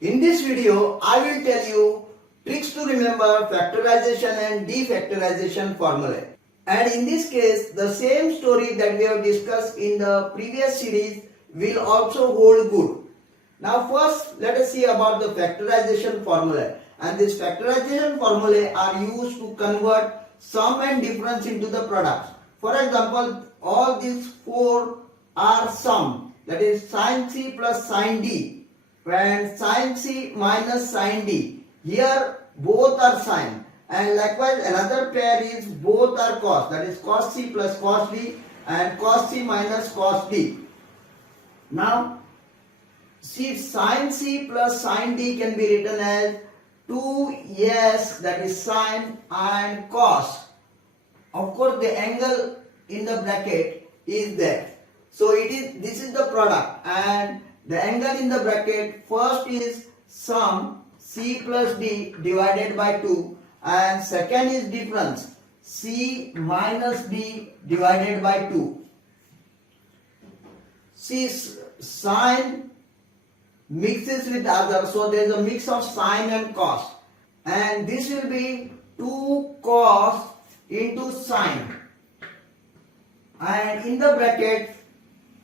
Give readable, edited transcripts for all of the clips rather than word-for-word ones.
In this video, I will tell you tricks to remember factorization and defactorization formulae. And in this case, the same story that we have discussed in the previous series will also hold good. Now first, let us see about the factorization formulae. And these factorization formulae are used to convert sum and difference into the products. For example, all these four are sum, that is sin C plus sin D and sin C minus sin D. Here both are sin, and likewise another pair is both are cos, that is cos C plus cos D and cos C minus cos D. Now see, sin C plus sin D can be written as 2s, that is sin and cos. Of course the angle in the bracket is there. So this is the product, and the angle in the bracket first is sum C plus D divided by 2, and second is difference C minus D divided by 2. See, sine mixes with other, so there is a mix of sine and cos, and this will be 2 cos into sine, and in the bracket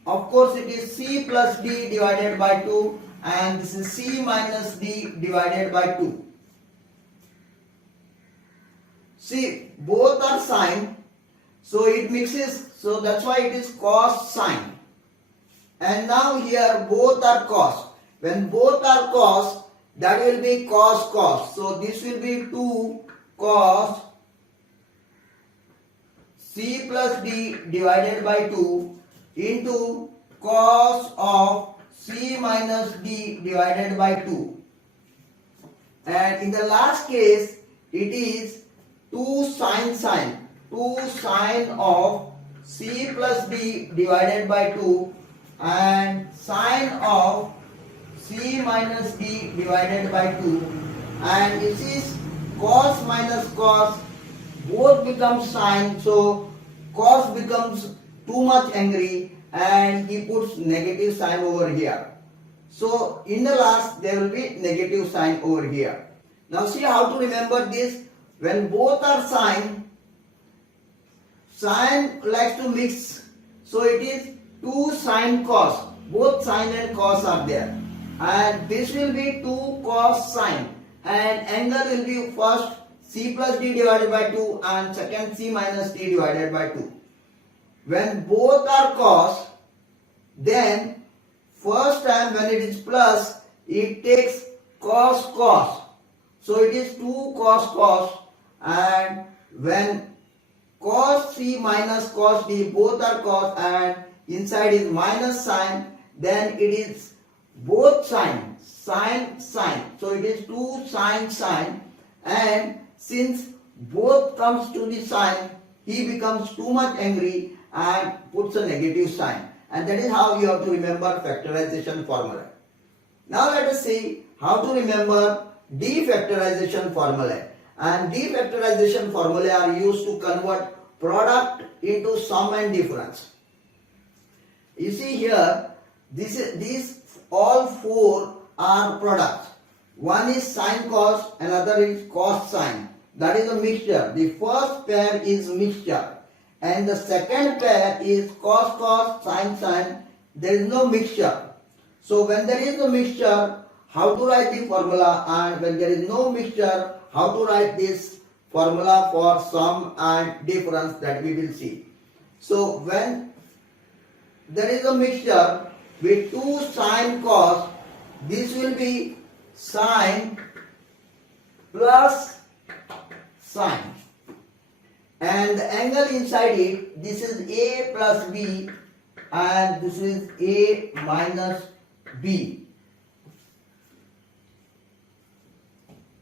of course it is C plus D divided by 2, and this is C minus D divided by 2. See, both are sine, so it mixes, so that's why it is cos sine. And now here both are cos. When both are cos, that will be cos cos. So this will be 2 cos C plus D divided by 2 into cos of C minus D divided by 2. And in the last case, it is 2 sin sine, 2 sine of C plus D divided by 2 and sine of C minus D divided by 2, and this is cos minus cos, both become sine, so cos becomes too much angry and he puts negative sign over here. So in the last there will be negative sign over here. Now see how to remember this. When both are sine, sine likes to mix, so it is 2 sine cos, both sine and cos are there, and this will be 2 cos sine, and angle will be first C plus D divided by 2 and second C minus D divided by 2. When both are cos, then first time when it is plus, it takes cos cos, so it is 2 cos cos, and when cos C minus cos D both are cos and inside is minus sign, then it is both sine, sine sine, so it is 2 sine sine, and since both comes to the sine, he becomes too much angry and puts a negative sign, and that is how you have to remember factorization formula. Now let us see how to remember defactorization formula. And defactorization formulae are used to convert product into sum and difference. You see here, these all four are products. One is sine cos, another is cos sine. That is a mixture. The first pair is mixture, and the second pair is cos cos, sine sine. There is no mixture. So when there is a mixture, how to write the formula, and when there is no mixture, how to write this formula for sum and difference, that we will see. So when there is a mixture with 2 sine cos, this will be sine plus sine, and the angle inside it, this is A plus B and this is A minus B.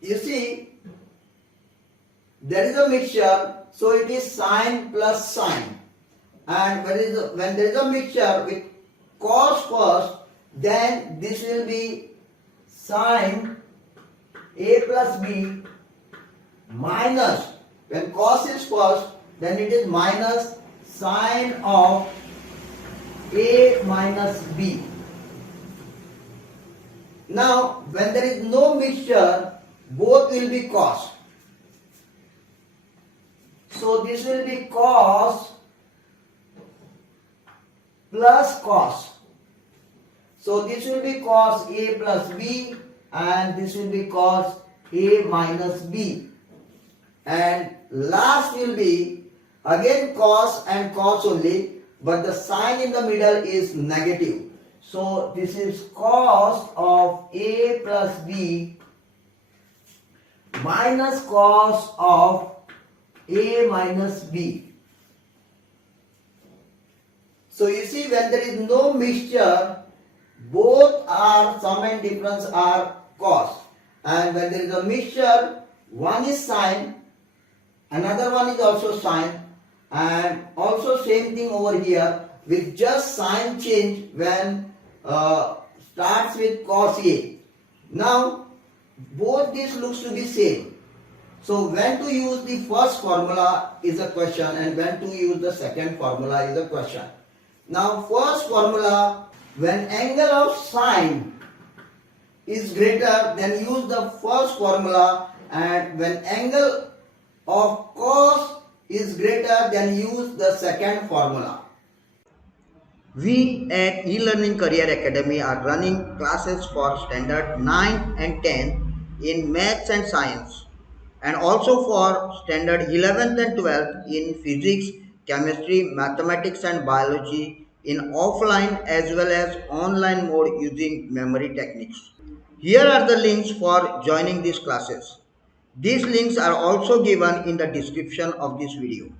You see, there is a mixture, so it is sine plus sine, and when there is a mixture with cos first, then this will be sine A plus B minus, when cos is first, then it is minus sine of A minus B. Now when there is no mixture, both will be cos. So this will be cos plus cos. So this will be cos A plus B and this will be cos A minus B. And last will be again cos and cos only, but the sign in the middle is negative. So this is cos of A plus B minus cos of A minus B. So you see, when there is no mixture, both are sum and difference are cos. And when there is a mixture, one is sine, another one is also sine, and also same thing over here with just sign change when starts with cos A. Now both these looks to be same. So when to use the first formula is a question and when to use the second formula is a question. Now first formula, when angle of sine is greater, then use the first formula, and when angle of cos is greater, then use the second formula. We at E-Learning Career Academy are running classes for standard 9 and 10 in maths and science, and also for standard 11th and 12th in physics, chemistry, mathematics and biology in offline as well as online mode using memory techniques. Here are the links for joining these classes. These links are also given in the description of this video.